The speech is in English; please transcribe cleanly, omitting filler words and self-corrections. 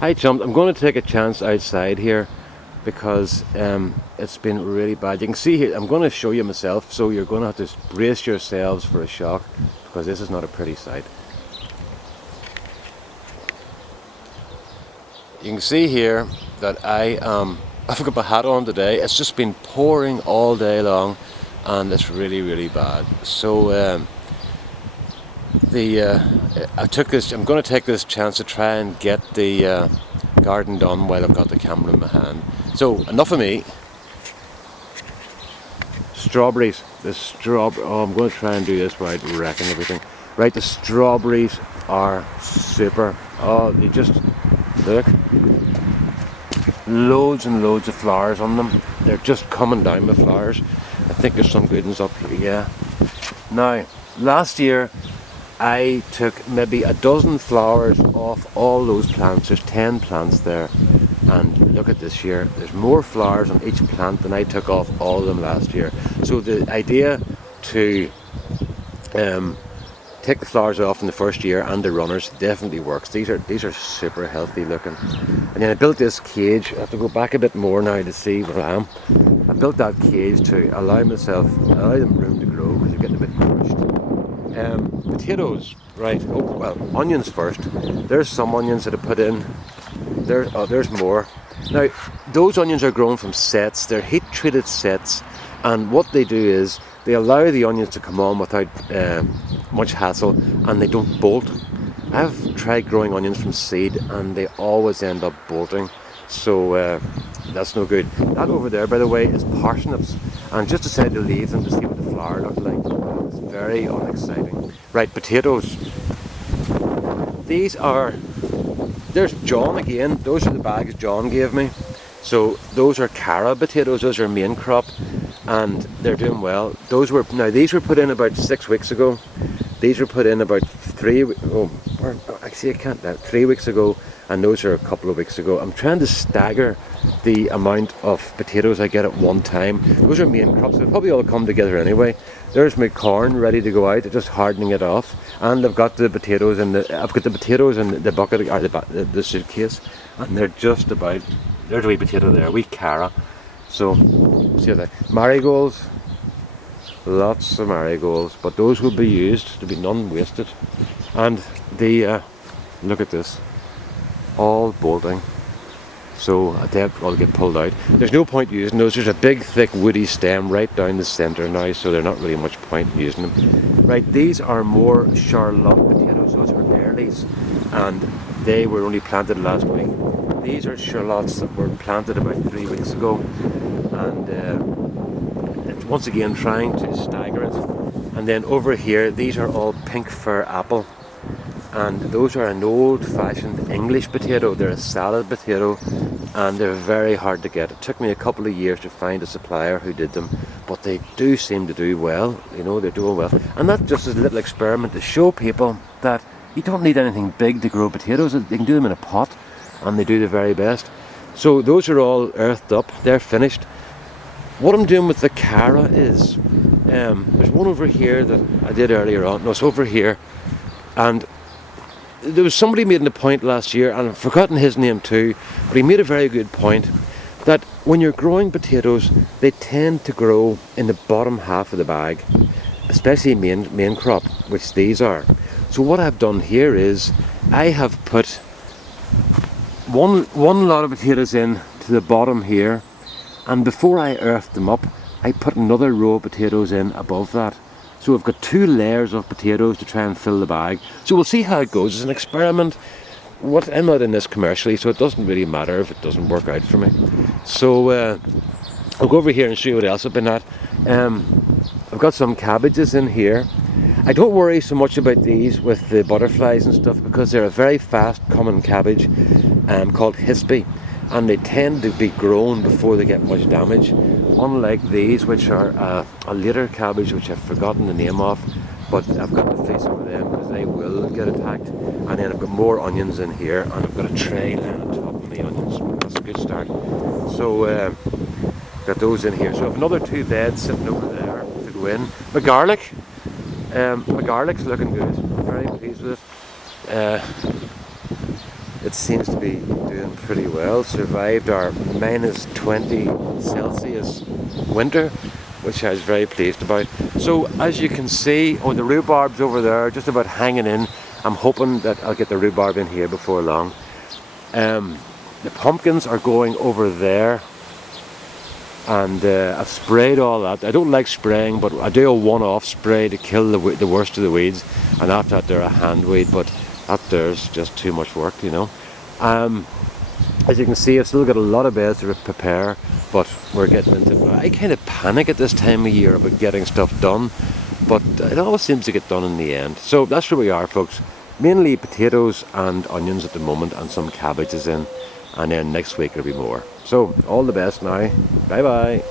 Hi chums, I'm going to take a chance outside here because it's been really bad. You can see here, I'm going to show you myself, so you're going to have to brace yourselves for a shock because this is not a pretty sight. You can see here that I've got my hat on today. It's just been pouring all day long and it's really bad. So I'm going to take this chance to try and get the garden done while I've got the camera in my hand. So enough of me. Strawberries. Oh, I'm going to try and do this without wrecking everything. Right, the strawberries are super. Oh, they just look. Loads and loads of flowers on them. They're just coming down with flowers. I think there's some good ones up here. Yeah. Now, last year I took maybe a dozen flowers off all those plants. There's 10 plants there, and look at this year. There's more flowers on each plant than I took off all of them last year. So the idea to take the flowers off in the first year and the runners definitely works. These are super healthy looking. And then I built this cage. I have to go back a bit more now to see where I am. I built that cage to allow them room to grow because they're getting a bit crushed. Potatoes, right? Oh well, onions first. There's some onions that I put in. There's more. Now those onions are grown from sets. They're heat treated sets, and what they do is they allow the onions to come on without much hassle, and they don't bolt. I've tried growing onions from seed and they always end up bolting, so that's no good. That over there, by the way, is parsnips, and just decided to leave them to see what the flower looked like. It's very unexciting. Right, potatoes. There's John again. Those are the bags John gave me. So those are Cara potatoes. Those are main crop, and they're doing well. These were put in about 6 weeks ago. These were put in about 3 weeks ago, and those are a couple of weeks ago. I'm trying to stagger the amount of potatoes I get at one time. Those are main crops. They'll probably all come together anyway. There's my corn ready to go out. Just hardening it off, and I've got the potatoes in the bucket or the suitcase, and they're just about. There's a wee potato there, wee Cara. So, see that. Marigolds, lots of marigolds, but those will be used, to be none wasted. And look at this, all bolting. So they'll all get pulled out. There's no point using those. There's a big, thick, woody stem right down the centre now, so there's not really much point in using them. Right, these are more Charlotte potatoes. Those are earlies, and they were only planted last week. These are Charlottes that were planted about 3 weeks ago, and it's once again trying to stagger it. And then over here, these are all pink fir apple, and those are an old-fashioned English potato. They're a salad potato, and they're very hard to get. It took me a couple of years to find a supplier who did them, but they do seem to do well. You know, they're doing well. And that's just a little experiment to show people that you don't need anything big to grow potatoes. They can do them in a pot, and they do the very best. So those are all earthed up. They're finished. What I'm doing with the Cara is, there's one over here that I did earlier on. No, it's over here, and there was somebody making a point last year, and I've forgotten his name too, but he made a very good point that when you're growing potatoes, they tend to grow in the bottom half of the bag, especially main crop, which these are. So what I've done here is I have put one lot of potatoes in to the bottom here, and before I earthed them up, I put another row of potatoes in above that. So I've got 2 layers of potatoes to try and fill the bag. So we'll see how it goes. It's an experiment. I'm not in this commercially, so it doesn't really matter if it doesn't work out for me. So I'll go over here and show you what else I've been at. I've got some cabbages in here. I don't worry so much about these with the butterflies and stuff because they're a very fast common cabbage called hispy, and they tend to be grown before they get much damage, unlike these, which are a later cabbage which I've forgotten the name of, but I've got the face over them because they will get attacked. And then I've got more onions in here, and I've got a tray laying on top of the onions. That's a good start. So got those in here. So I have another 2 beds sitting over there to go in. My garlic's looking good. I'm very pleased with it. it seems to be doing pretty well. Survived our minus 20 Celsius winter, which I was very pleased about. So as you can see, oh, the rhubarb's over there, just about hanging in. I'm hoping that I'll get the rhubarb in here before long. The pumpkins are going over there, and I've sprayed all that. I don't like spraying, but I do a one-off spray to kill the worst of the weeds, and after that they're a hand weed, but that there's just too much work, you know. As you can see, I've still got a lot of beds to prepare, but we're getting into it. I kind of panic at this time of year about getting stuff done, but it always seems to get done in the end. So that's where we are, folks. Mainly potatoes and onions at the moment, and some cabbages in, and then next week there'll be more. So all the best now. Bye bye.